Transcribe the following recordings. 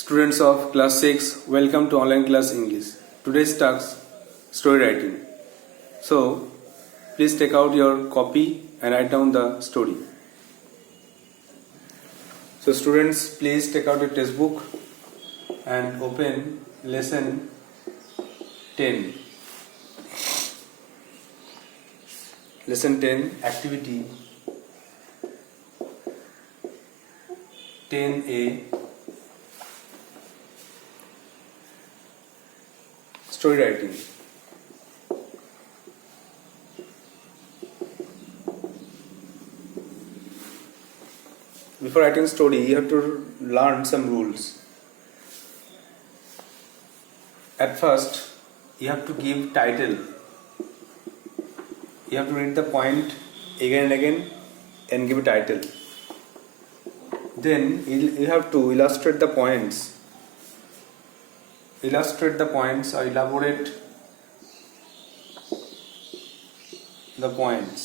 Students of class 6, welcome to online class English. Today's task, story writing. So, please take out your copy and write down the story. So students, please take out your textbook and open lesson 10. Lesson 10, activity 10A. Story writing. Before writing story, you have to learn some rules. At first, you have to give title. You have to read the point again and again and give a title. Then you have to illustrate the points. Illustrate the points or elaborate the points.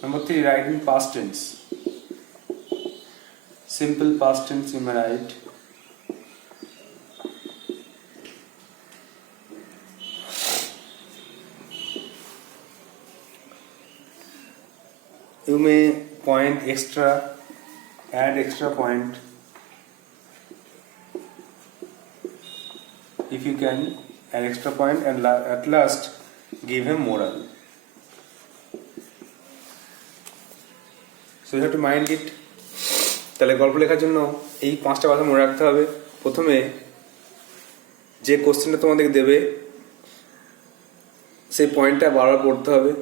Number 3, write in past tense. Simple past tense you may write. You may point extra, add extra point if you can, add extra point, and at last give a moral. So you have to mind it. তাহলে গল্প লেখার জন্য এই 5টা কথা মনে রাখতে হবে। প্রথমে যে কোশ্চেনটা তোমাদের দেবে সেই পয়েন্টটা বারবার পড়তে হবে,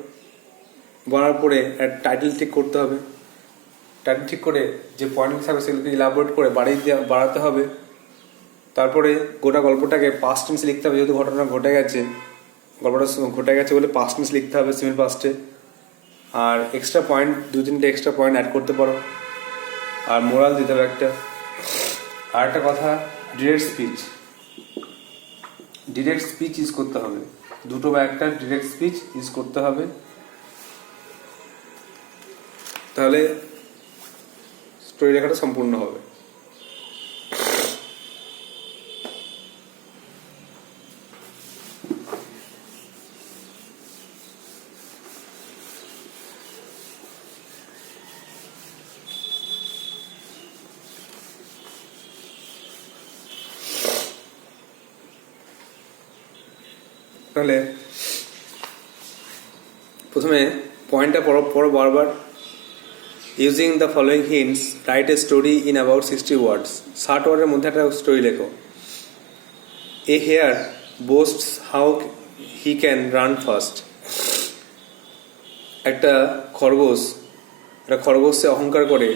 বারবার পড়ে একটা টাইটেল ঠিক করতে হবে। টাইটেল ঠিক করে যে পয়েন্ট থাকবে সেগুলোকে ইলাবোরেট করে বাড়াতে হবে। তারপরে গোটা গল্পটাকে পাস্ট টেন্স লিখতে হবে, যেহেতু ঘটনা ঘটে গেছে, গল্পটা ঘটে গেছে বলে পাস্ট টেন্স লিখতে হবে, সিম্পল পাস্টে। আর এক্সট্রা পয়েন্ট 2-3টে এক্সট্রা পয়েন্ট অ্যাড করতে পারো, আর মোরাল দিতে হবে একটা। আর একটা কথা, ডিরেক্ট স্পিচ ইউজ করতে হবে, 2টো বা একটা ডিরেক্ট স্পিচ ইউজ করতে হবে, তাহলে স্টোরি লেখাটা সম্পূর্ণ হবে। তাহলে প্রথমে পয়েন্টটা পড়ো বারবার। Using the following hints write a story in about 60 words. 60 ওয়ার্ডের মধ্যে একটা স্টোরি লেখো। A hare boasts how he can run fast. একটা খরগোশ সে অহংকার করে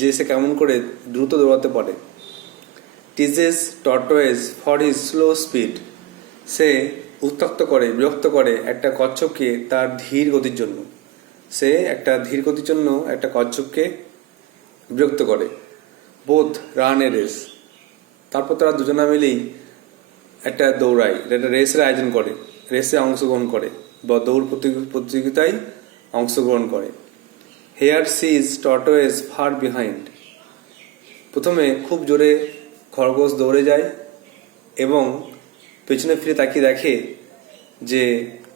যে সে কেমন করে দ্রুত দৌড়াতে পারে। Teases tortoise for his slow speed. সে উত্ত্যক্ত করে, বিরক্ত করে একটা কচ্ছপকে তার ধীর গতির জন্য। সে একটা ধীর গতির জন্য একটা কচ্ছপকে বিরক্ত করে। Both run a race. তারপর তারা দুজনা মিলেই একটা দৌড়ায়, একটা রেসের আয়োজন করে, রেসে অংশগ্রহণ করে বা দৌড় প্রতিযোগিতায় অংশগ্রহণ করে। হেয়ার সিজ টর্টোয়েজ ফার বিহাইন্ড। প্রথমে খুব জোরে খরগোশ দৌড়ে যায় এবং পেছনে ফিরে তাকিয়ে দেখে যে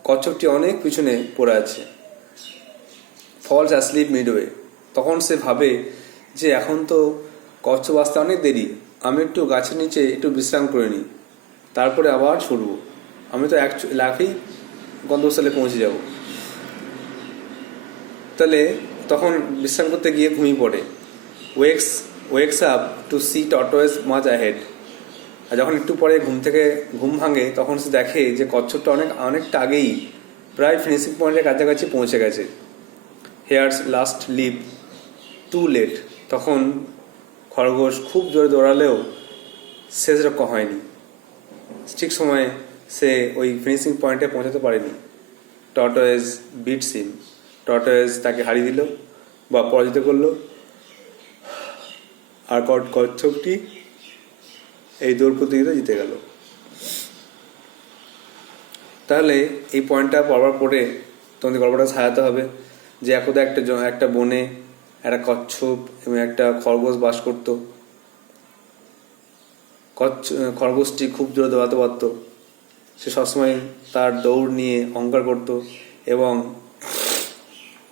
কচ্ছপটি অনেক পিছনে পড়ে আছে। Falls asleep midway. তখন সে ভাবে যে এখন তো কচ্ছপ আসতে অনেক দেরি, আমি একটু গাছের নিচে একটু বিশ্রাম করে নিই, তারপরে আবার ছুটবো, আমি তো এক লাফেই গন্তব্যস্থলে পৌঁছে যাব। তাহলে তখন বিশ্রাম করতে গিয়ে ঘুমিয়ে পড়ে। Wakes up to see tortoise much ahead. আর যখন একটু পরে ঘুম ভাঙে তখন সে দেখে যে কচ্ছপটা অনেকটা আগেই প্রায় ফিনিশিং পয়েন্টের কাছাকাছি পৌঁছে গেছে। Hare's last leap too late. তখন খরগোশ খুব জোরে দৌড়ালেও শেষ রক্ষা হয়নি, ঠিক সময়ে সে ওই ফিনিশিং পয়েন্টে পৌঁছাতে পারেনি। টর্টোয়েজ বিটস হিম। টর্টোয়েজ তাকে হারিয়ে দিল বা পরাজিত করলো, আর কচ্ছপটি এই দৌড় প্রতিযোগিতা জিতে গেল। তাহলে এই পয়েন্টটা বারবার পড়ে তোমাদের গল্পটা সাজাতে হবে যে একদা একটা বনে একটা কচ্ছপ এবং একটা খরগোশ বাস করত। খরগোশটি খুব জোরে দৌড়াতে পারত। সে সবসময় তার দৌড় নিয়ে অহংকার করত এবং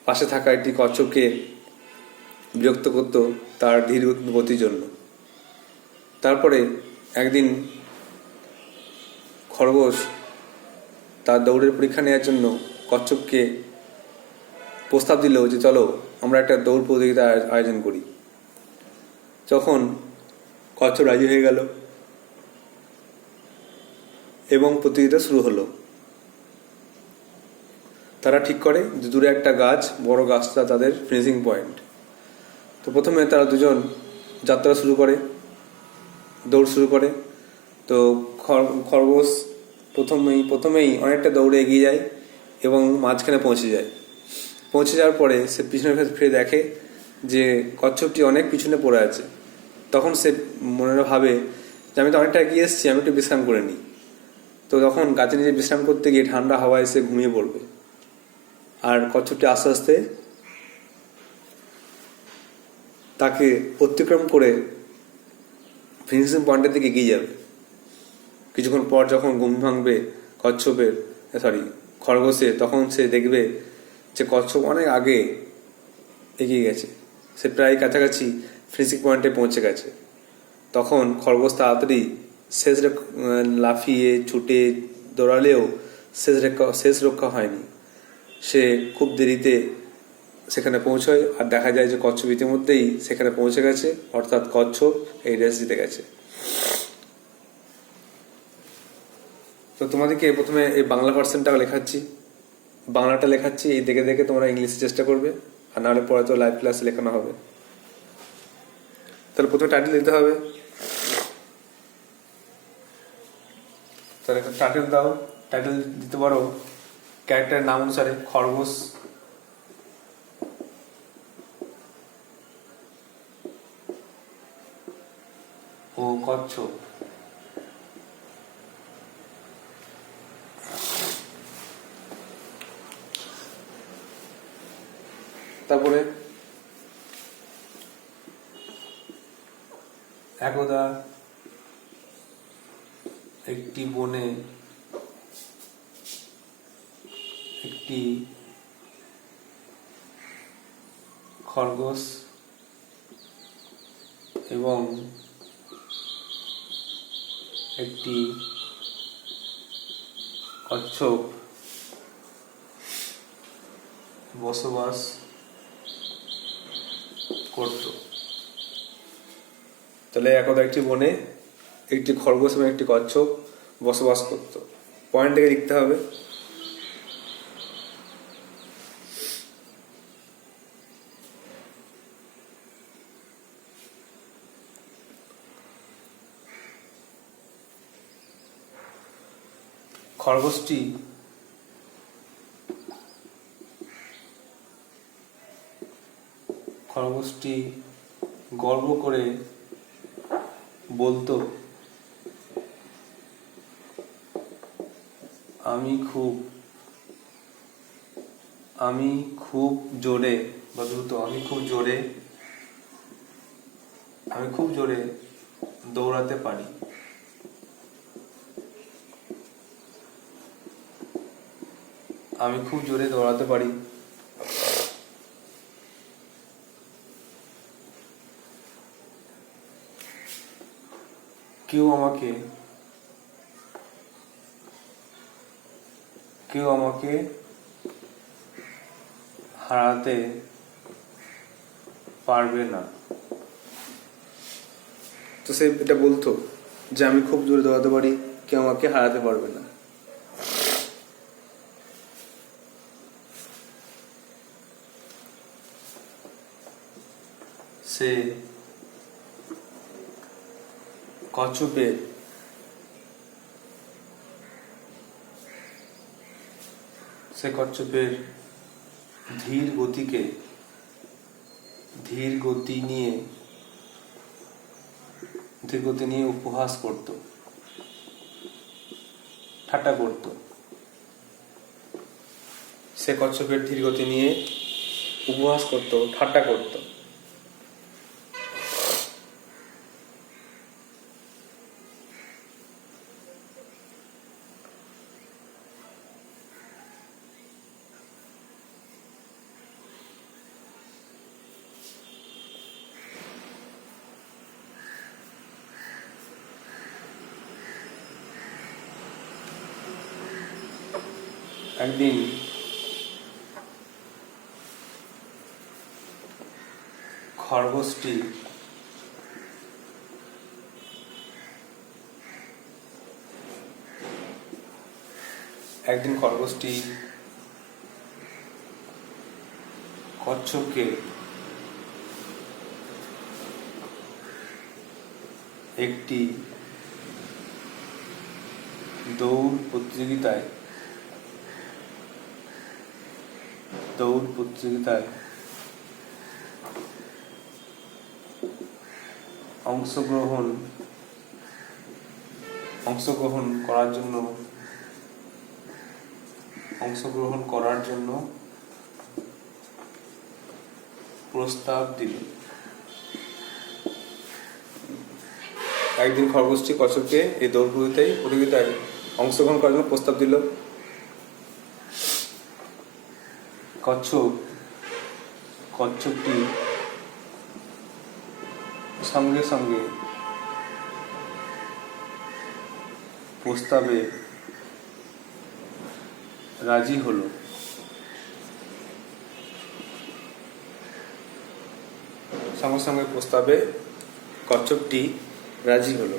পাশে থাকা একটি কচ্ছপকে বিরক্ত করত তার ধীর গতির জন্য। তারপরে একদিন খরগোশ তার দৌড়ের পরীক্ষা নেওয়ার জন্য কচ্ছপকে প্রস্তাব দিল যে চলো আমরা একটা দৌড় প্রতিযোগিতা আয়োজন করি। যখন কচ্ছপ রাজি হয়ে গেল এবং প্রতিযোগিতা শুরু হলো। তারা ঠিক করে যে দূরে একটা গাছ, বড় গাছটা তাদের ফিনিশিং পয়েন্ট। তো প্রথমে তারা দুজন যাত্রা শুরু করে, দৌড় শুরু করে। তো খরগোশ প্রথমেই অনেকটা দৌড়ে এগিয়ে যায় এবং মাঝখানে পৌঁছে যায়। পৌঁছে যাওয়ার পরে সে পিছনে ফিরে দেখে যে কচ্ছপটি অনেক পিছনে পড়ে আছে। তখন সে মনে ভাবে যে আমি তো অনেকটা এগিয়ে এসেছি, আমি একটু বিশ্রাম করে নিই। তো তখন গাছে নিচে বিশ্রাম করতে গিয়ে ঠান্ডা হাওয়ায় সে ঘুমিয়ে পড়বে, আর কচ্ছপটি আস্তে আস্তে তাকে অতিক্রম করে ফিনিশিং পয়েন্টের দিকে এগিয়ে যাবে। কিছুক্ষণ পর যখন ঘুম ভাঙবে খরগোশের, তখন সে দেখবে যে কচ্ছপ অনেক আগে এগিয়ে গেছে, সে প্রায় কাছাকাছি ফিনিশিং পয়েন্টে পৌঁছে গেছে। তখন খরগোশ তাড়াতাড়ি লাফিয়ে ছুটে দৌড়ালেও শেষ রক্ষা হয়নি। সে খুব দেরিতে সেখানে পৌঁছয়, আর দেখা যায় যে কচ্ছপ ইতিমধ্যেই সেখানে পৌঁছে গেছে, অর্থাৎ কচ্ছপ এই রেস জিতে গেছে। তো তোমাদেরকে প্রথমে এই বাংলা ভার্সনটা বাংলাটা লেখাচ্ছি, এই দেখে দেখে তোমরা ইংলিশে চেষ্টা করবে, আর নাহলে পরে তো লাইভ ক্লাসে লেখানো হবে। তাহলে প্রথমে টাইটেল দিতে হবে। তাহলে টাইটেল দাও। টাইটেল দিতে পারো ক্যারেক্টারের নাম অনুসারে খরগোশ, ও কচ্ছপ। তারপরে একদা একটি বনে একটি খরগোশ এবং একটি কচ্ছপ বসবাস করত। তাহলে একদা একটি বনে একটি খরগোশ এবং একটি কচ্ছপ বসবাস করত। পয়েন্ট থেকে লিখতে হবে। খরগোশটি গর্ব করে বলতো, আমি খুব জোরে বা দ্রুত, আমি খুব জোরে দৌড়াতে পারি। কেউ আমাকে হারাতে পারবে না। তো সে এটা বলতো যে আমি খুব জোরে দৌড়াতে পারি, কেউ আমাকে হারাতে পারবে না। সে কচ্ছপের ধীর গতি নিয়ে উপহাস করত, ঠাট্টা করত। সে কচ্ছপের ধীর গতি নিয়ে উপহাস করত, ঠাট্টা করত। একদিন খরগোশটি কচ্ছপকে একটি দৌড় প্রতিযোগিতায় অংশগ্রহণ করার জন্য প্রস্তাব দিল। একদিন খরগোশটি কচ্ছপকে এই দৌড় প্রতিযোগিতায় অংশগ্রহণ করার জন্য প্রস্তাব দিল। কচ্ছপটি সঙ্গে সঙ্গে প্রস্তাবে রাজি হলো। কচ্ছপটি রাজি হলো।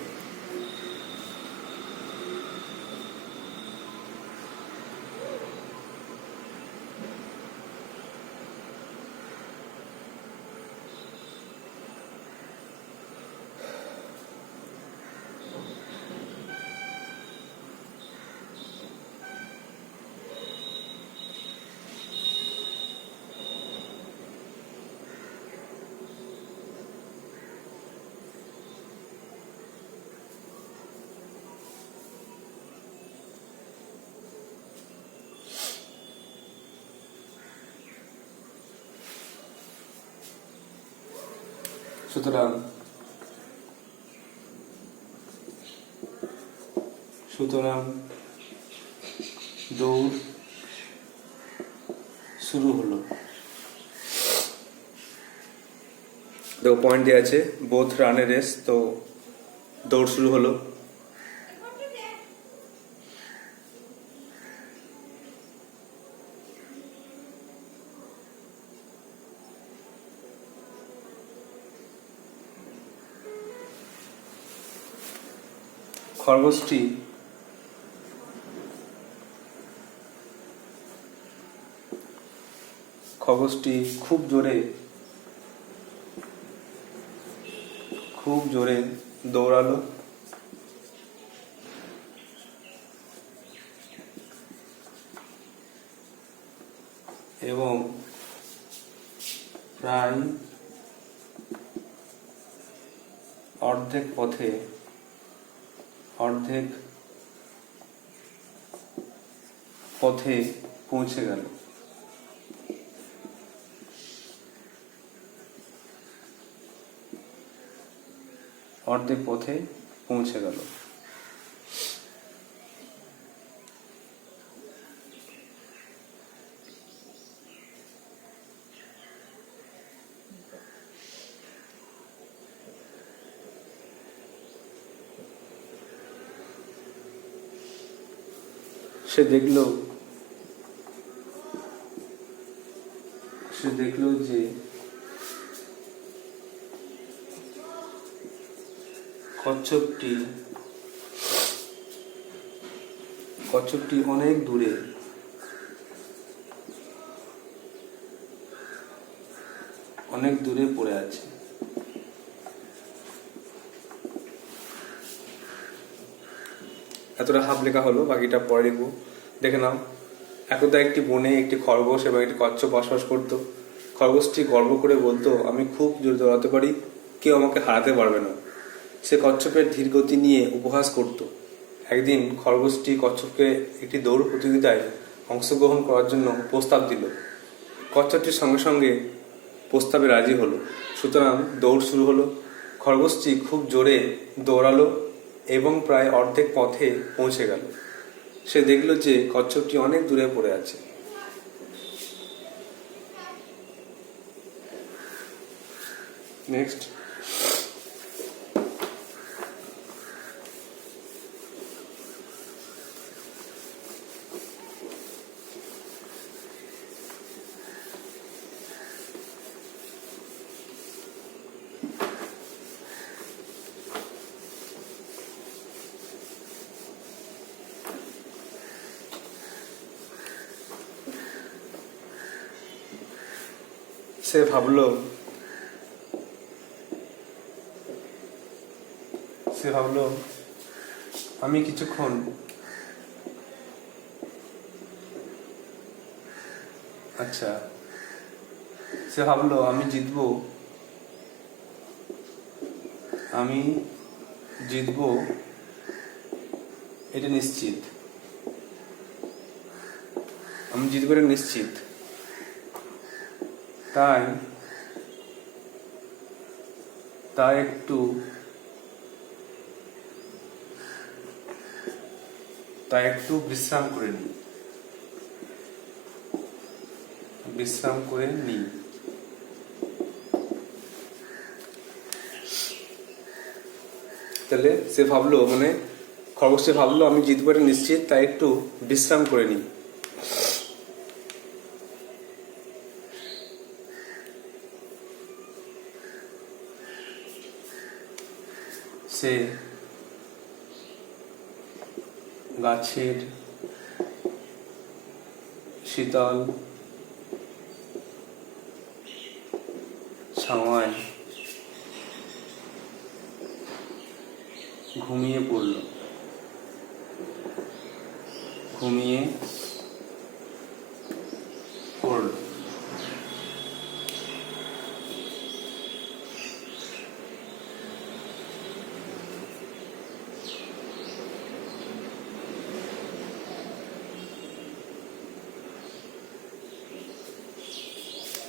সুতরাং দৌড় শুরু হলো। দেখো পয়েন্ট দেওয়া আছে, বোথ রানের রেস, তো দৌড় শুরু হলো। খরগোশটি খুব জোরে দৌড়ালো এবং প্রায় অর্ধেক পথে পৌঁছে গেল। সে দেখল যে কচ্ছপটি অনেক দূরে পড়ে আছে। এতটা হাফ লেখা হলো, বাকিটা পরে লিখবো, দেখে নাও। একদা একটি বনে একটি খরগোশ এবং একটি কচ্ছপ বসবাস করত। খরগোশটি গর্ব করে বলতো, আমি খুব জোরে দৌড়াতে পারি, কেউ আমাকে হারাতে পারবে না। সে কচ্ছপের ধীর গতি নিয়ে উপহাস করত। একদিন খরগোশটি কচ্ছপকে একটি দৌড় প্রতিযোগিতায় অংশগ্রহণ করার জন্য প্রস্তাব দিল। কচ্ছপটির সঙ্গে সঙ্গে প্রস্তাবে রাজি হলো। সুতরাং দৌড় শুরু হলো। খরগোশটি খুব জোরে দৌড়ালো এবং প্রায় অর্ধেক পথে পৌঁছে গেল। সে দেখল যে কচ্ছপটি অনেক দূরে পড়ে আছে। নেক্সট, সে ভাবলো আমি কিছুক্ষণ সে ভাবলো আমি জিতবো এটা নিশ্চিত। তাই একটু বিশ্রাম করে নিই। তাহলে সে ভাবলো, মানে খরগোশে ভাবলো আমি জিতবো এটা নিশ্চিত, তাই একটু বিশ্রাম করে নিই। সে গাছের শীতল ছাওয়ায় ঘুমিয়ে পড়ল।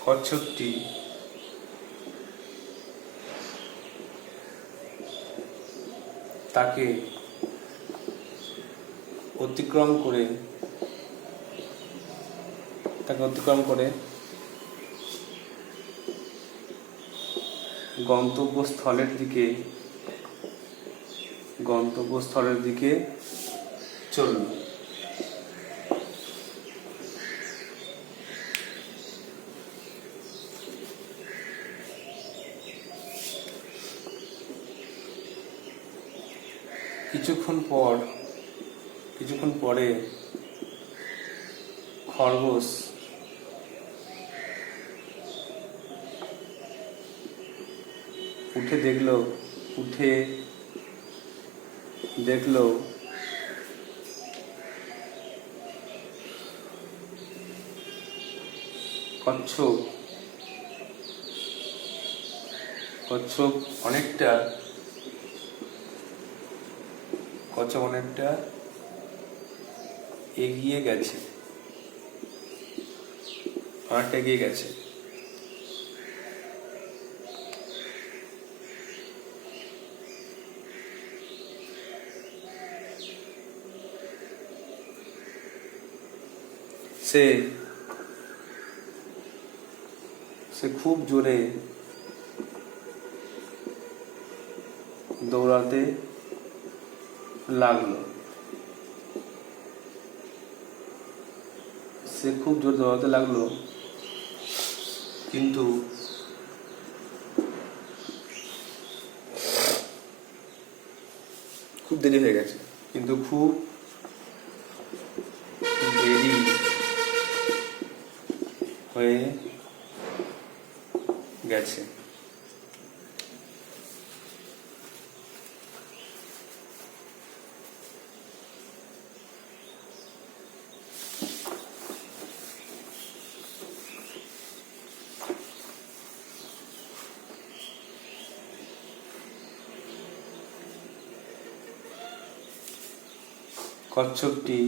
কচ্ছপটি তাকে অতিক্রম করে গন্তব্যস্থলের দিকে চলল। কিছুক্ষণ পরে খরগোশ উঠে দেখলো কচ্ছপ অনেকটা এগিয়ে গেছে। সে খুব জোরে দৌড়াতে লাগলো। কিন্তু খুব দেরি হয়ে গেছে। কচ্ছপটি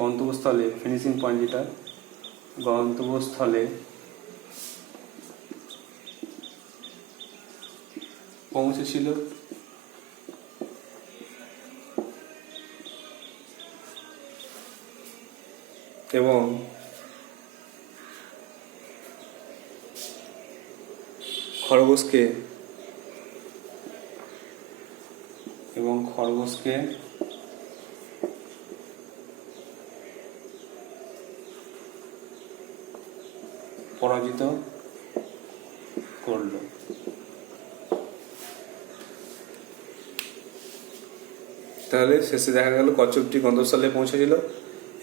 গন্তব্যস্থলে ফিনিশিং পয়েন্ট যেটা গন্তব্যস্থলে পৌঁছেছিল এবং খরগোশকে পরাজিত করল। তাহলে শেষে দেখা গেল কচ্ছপটি গন্তব্যস্থলে পৌঁছেছিল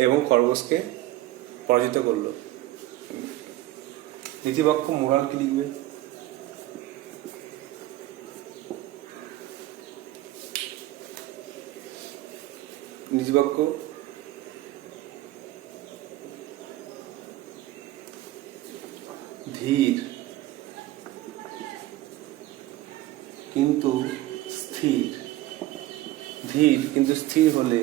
এবং খরগোশকে পরাজিত করলো। নীতিবাক্য মোরাল কি লিখবে? নীতিবাক্য ধীর কিন্তু স্থির, ধীর কিন্তু স্থির হলে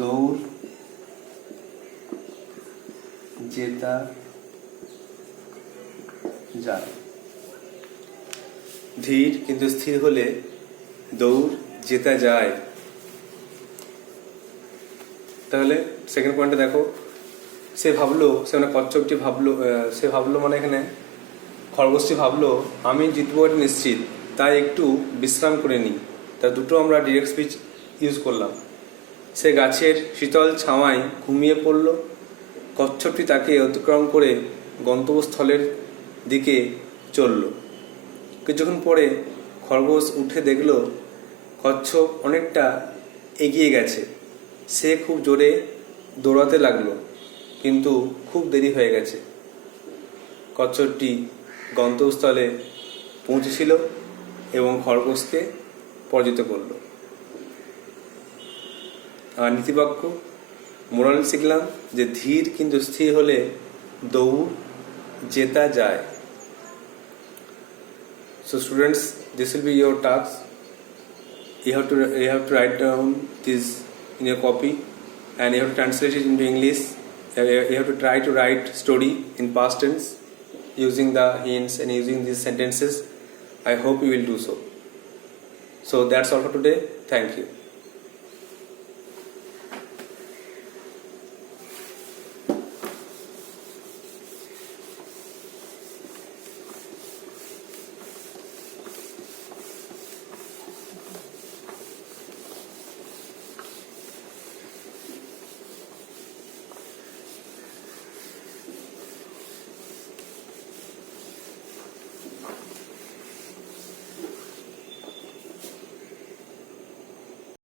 দৌড় জেতা যায়। ধীর কিন্তু স্থির হলে দৌড় জেতা যায়। তাহলে সেকেন্ড পয়েন্টে দেখো, সে মানে কচ্ছপটি সে ভাবলো মানে এখানে খরগোশটি ভাবলো আমি জিতবো এটা নিশ্চিত, তাই একটু বিশ্রাম করে নিই। তা দুটো আমরা ডিরেক্ট স্পিচ ইউজ করলাম। সে গাছের শীতল ছাওয়ায় ঘুমিয়ে পড়ল। কচ্ছপটি তাকে অতিক্রম করে গন্তব্যস্থলের দিকে চলল। কিছুক্ষণ পরে খরগোশ উঠে দেখল কচ্ছপ অনেকটা এগিয়ে গেছে। সে খুব জোরে দৌড়াতে লাগলো, কিন্তু খুব দেরি হয়ে গেছে। কচ্ছপটি গন্তব্যস্থলে পৌঁছেছিল এবং খরগোশকে পরাজিত করল। আর নীতিবাক্য মোরাল শিখলাম যে ধীর কিন্তু স্থির হলে দৌড় জেতা যায়। So students, this will be your task. You have to write down this in your copy and you have to translate it into English. You have to try to write story in past tense using the hints and using these sentences. I hope you will do so. So that's all for today. Thank you.